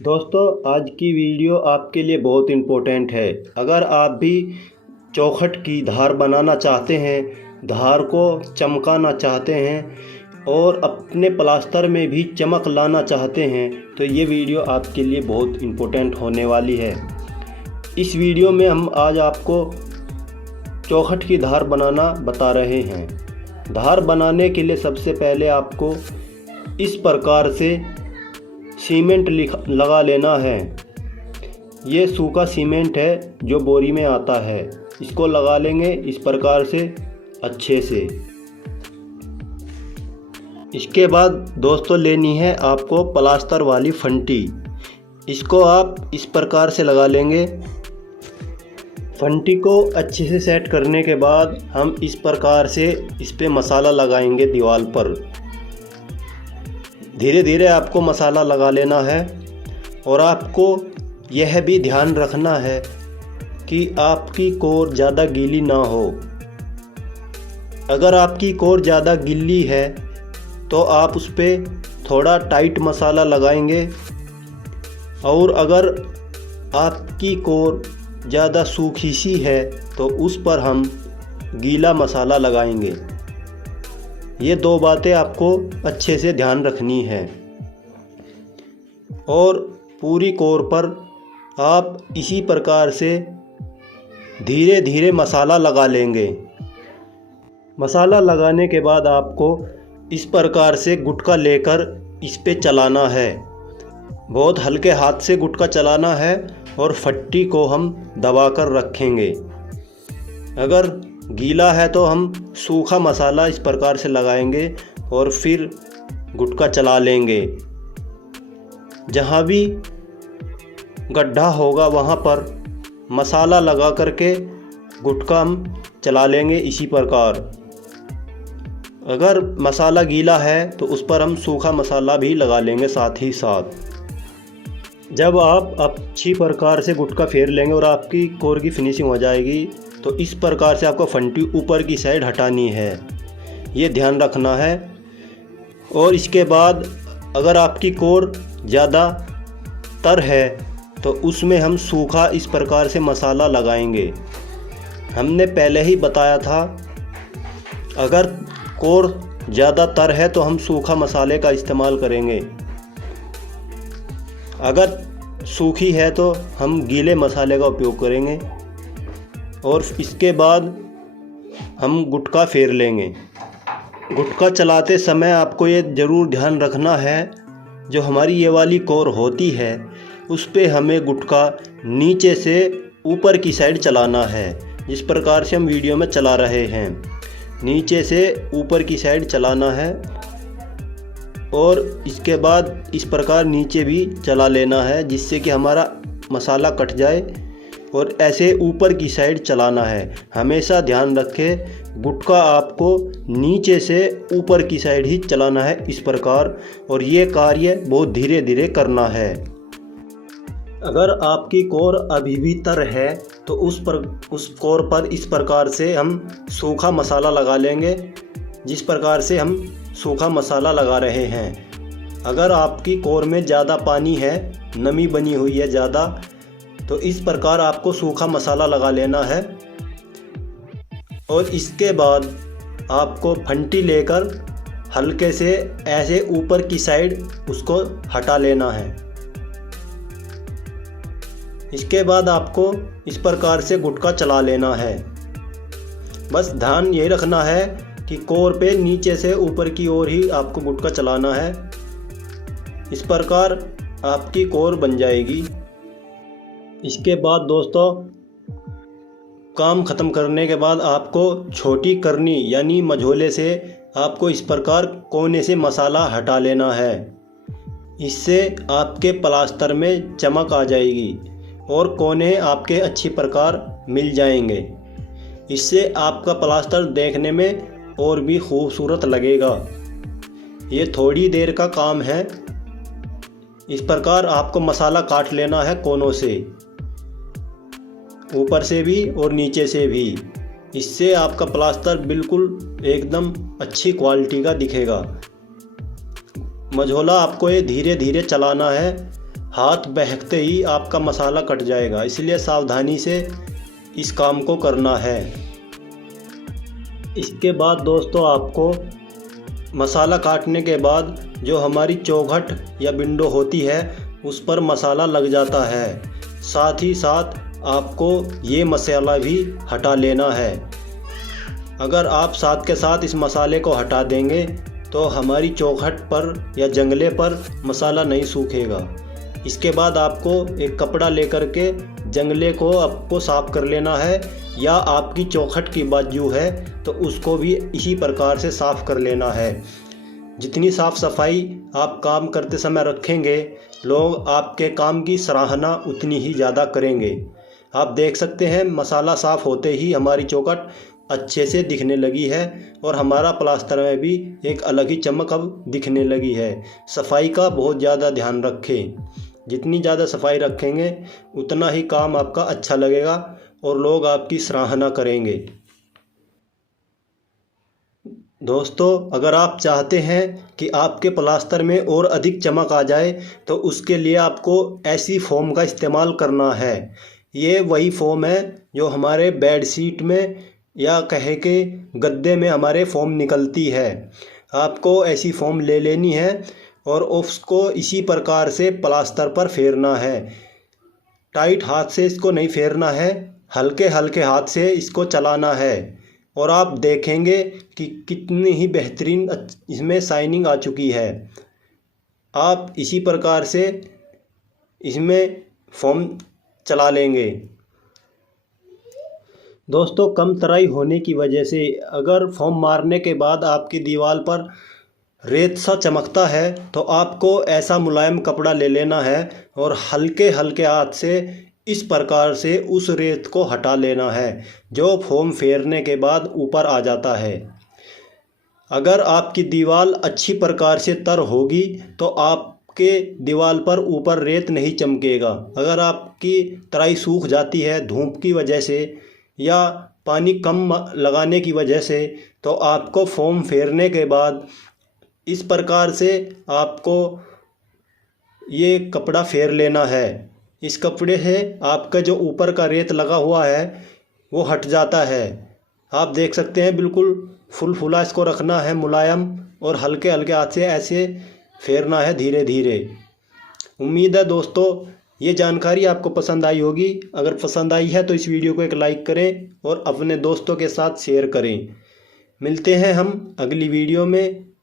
दोस्तों, आज की वीडियो आपके लिए बहुत इम्पोर्टेंट है। अगर आप भी चौखट की धार बनाना चाहते हैं, धार को चमकाना चाहते हैं और अपने प्लास्टर में भी चमक लाना चाहते हैं तो ये वीडियो आपके लिए बहुत इम्पोर्टेंट होने वाली है। इस वीडियो में हम आज आपको चौखट की धार बनाना बता रहे हैं। धार बनाने के लिए सबसे पहले आपको इस प्रकार से सीमेंट लगा लेना है। ये सूखा सीमेंट है जो बोरी में आता है, इसको लगा लेंगे इस प्रकार से अच्छे से। इसके बाद दोस्तों लेनी है आपको प्लास्टर वाली फंटी। इसको आप इस प्रकार से लगा लेंगे। फंटी को अच्छे से सेट करने के बाद हम इस प्रकार से इस पे मसाला लगाएंगे दीवार पर। धीरे धीरे आपको मसाला लगा लेना है और आपको यह भी ध्यान रखना है कि आपकी कोर ज़्यादा गीली ना हो। अगर आपकी कोर ज़्यादा गीली है तो आप उस पर थोड़ा टाइट मसाला लगाएंगे और अगर आपकी कोर ज़्यादा सूखी सी है तो उस पर हम गीला मसाला लगाएंगे। ये दो बातें आपको अच्छे से ध्यान रखनी है और पूरी कोर पर आप इसी प्रकार से धीरे धीरे मसाला लगा लेंगे। मसाला लगाने के बाद आपको इस प्रकार से गुटका लेकर इस पे चलाना है। बहुत हल्के हाथ से गुटका चलाना है और फट्टी को हम दबाकर रखेंगे। अगर गीला है तो हम सूखा मसाला इस प्रकार से लगाएंगे और फिर गुटका चला लेंगे। जहाँ भी गड्ढा होगा वहाँ पर मसाला लगा करके गुटका हम चला लेंगे इसी प्रकार। अगर मसाला गीला है तो उस पर हम सूखा मसाला भी लगा लेंगे साथ ही साथ। जब आप अच्छी प्रकार से गुटका फेर लेंगे और आपकी कोर की फिनिशिंग हो जाएगी तो इस प्रकार से आपको फंटी ऊपर की साइड हटानी है, ये ध्यान रखना है। और इसके बाद अगर आपकी कोर ज़्यादा तर है तो उसमें हम सूखा इस प्रकार से मसाला लगाएंगे। हमने पहले ही बताया था अगर कोर ज़्यादा तर है तो हम सूखा मसाले का इस्तेमाल करेंगे, अगर सूखी है तो हम गीले मसाले का उपयोग करेंगे। और इसके बाद हम गुटका फेर लेंगे। गुटका चलाते समय आपको ये ज़रूर ध्यान रखना है जो हमारी ये वाली कोर होती है उस पे हमें गुटका नीचे से ऊपर की साइड चलाना है, जिस प्रकार से हम वीडियो में चला रहे हैं। नीचे से ऊपर की साइड चलाना है और इसके बाद इस प्रकार नीचे भी चला लेना है जिससे कि हमारा मसाला कट जाए और ऐसे ऊपर की साइड चलाना है। हमेशा ध्यान रखें गुटका आपको नीचे से ऊपर की साइड ही चलाना है इस प्रकार, और ये कार्य बहुत धीरे धीरे करना है। अगर आपकी कोर अभी भी तर है तो उस कोर पर इस प्रकार से हम सूखा मसाला लगा लेंगे, जिस प्रकार से हम सूखा मसाला लगा रहे हैं। अगर आपकी कोर में ज़्यादा पानी है, नमी बनी हुई है ज़्यादा, तो इस प्रकार आपको सूखा मसाला लगा लेना है। और इसके बाद आपको फंटी लेकर हल्के से ऐसे ऊपर की साइड उसको हटा लेना है। इसके बाद आपको इस प्रकार से गुटका चला लेना है। बस ध्यान ये रखना है कि कोर पे नीचे से ऊपर की ओर ही आपको गुटका चलाना है। इस प्रकार आपकी कोर बन जाएगी। इसके बाद दोस्तों काम ख़त्म करने के बाद आपको छोटी करनी यानी मझोले से आपको इस प्रकार कोने से मसाला हटा लेना है। इससे आपके प्लास्टर में चमक आ जाएगी और कोने आपके अच्छी प्रकार मिल जाएंगे। इससे आपका प्लास्टर देखने में और भी खूबसूरत लगेगा। ये थोड़ी देर का काम है। इस प्रकार आपको मसाला काट लेना है कोनों से, ऊपर से भी और नीचे से भी। इससे आपका प्लास्टर बिल्कुल एकदम अच्छी क्वालिटी का दिखेगा। मझोला आपको ये धीरे धीरे चलाना है, हाथ बहकते ही आपका मसाला कट जाएगा, इसलिए सावधानी से इस काम को करना है। इसके बाद दोस्तों आपको मसाला काटने के बाद जो हमारी चौखट या विंडो होती है उस पर मसाला लग जाता है। साथ ही साथ आपको ये मसाला भी हटा लेना है। अगर आप साथ के साथ इस मसाले को हटा देंगे तो हमारी चौखट पर या जंगले पर मसाला नहीं सूखेगा। इसके बाद आपको एक कपड़ा लेकर के जंगले को आपको साफ़ कर लेना है, या आपकी चौखट की बाजू है तो उसको भी इसी प्रकार से साफ़ कर लेना है। जितनी साफ़ सफाई आप काम करते समय रखेंगे, लोग आपके काम की सराहना उतनी ही ज़्यादा करेंगे। आप देख सकते हैं मसाला साफ़ होते ही हमारी चौखट अच्छे से दिखने लगी है और हमारा प्लास्टर में भी एक अलग ही चमक अब दिखने लगी है। सफाई का बहुत ज़्यादा ध्यान रखें। जितनी ज़्यादा सफाई रखेंगे उतना ही काम आपका अच्छा लगेगा और लोग आपकी सराहना करेंगे। दोस्तों, अगर आप चाहते हैं कि आपके प्लास्टर में और अधिक चमक आ जाए तो उसके लिए आपको ऐसी फोम का इस्तेमाल करना है। ये वही फोम है जो हमारे बेड शीट में या कहे के गद्दे में हमारे फोम निकलती है। आपको ऐसी फोम ले लेनी है और उसको इसी प्रकार से प्लास्टर पर फेरना है। टाइट हाथ से इसको नहीं फेरना है, हल्के हल्के हाथ से इसको चलाना है और आप देखेंगे कि कितनी ही बेहतरीन इसमें शाइनिंग आ चुकी है। आप इसी प्रकार से इसमें फोम चला लेंगे। दोस्तों, कम तराई होने की वजह से अगर फोम मारने के बाद आपकी दीवार पर रेत सा चमकता है तो आपको ऐसा मुलायम कपड़ा ले लेना है और हल्के हल्के हाथ से इस प्रकार से उस रेत को हटा लेना है जो फोम फेरने के बाद ऊपर आ जाता है। अगर आपकी दीवार अच्छी प्रकार से तर होगी तो आपके दीवार पर ऊपर रेत नहीं चमकेगा। अगर आपकी तराई सूख जाती है धूप की वजह से या पानी कम लगाने की वजह से तो आपको फोम फेरने के बाद इस प्रकार से आपको ये कपड़ा फेर लेना है। इस कपड़े से आपका जो ऊपर का रेत लगा हुआ है वो हट जाता है। आप देख सकते हैं बिल्कुल फुल फुला इसको रखना है मुलायम और हल्के हल्के हाथ से ऐसे फेरना है धीरे धीरे। उम्मीद है दोस्तों ये जानकारी आपको पसंद आई होगी। अगर पसंद आई है तो इस वीडियो को एक लाइक करें और अपने दोस्तों के साथ शेयर करें। मिलते हैं हम अगली वीडियो में।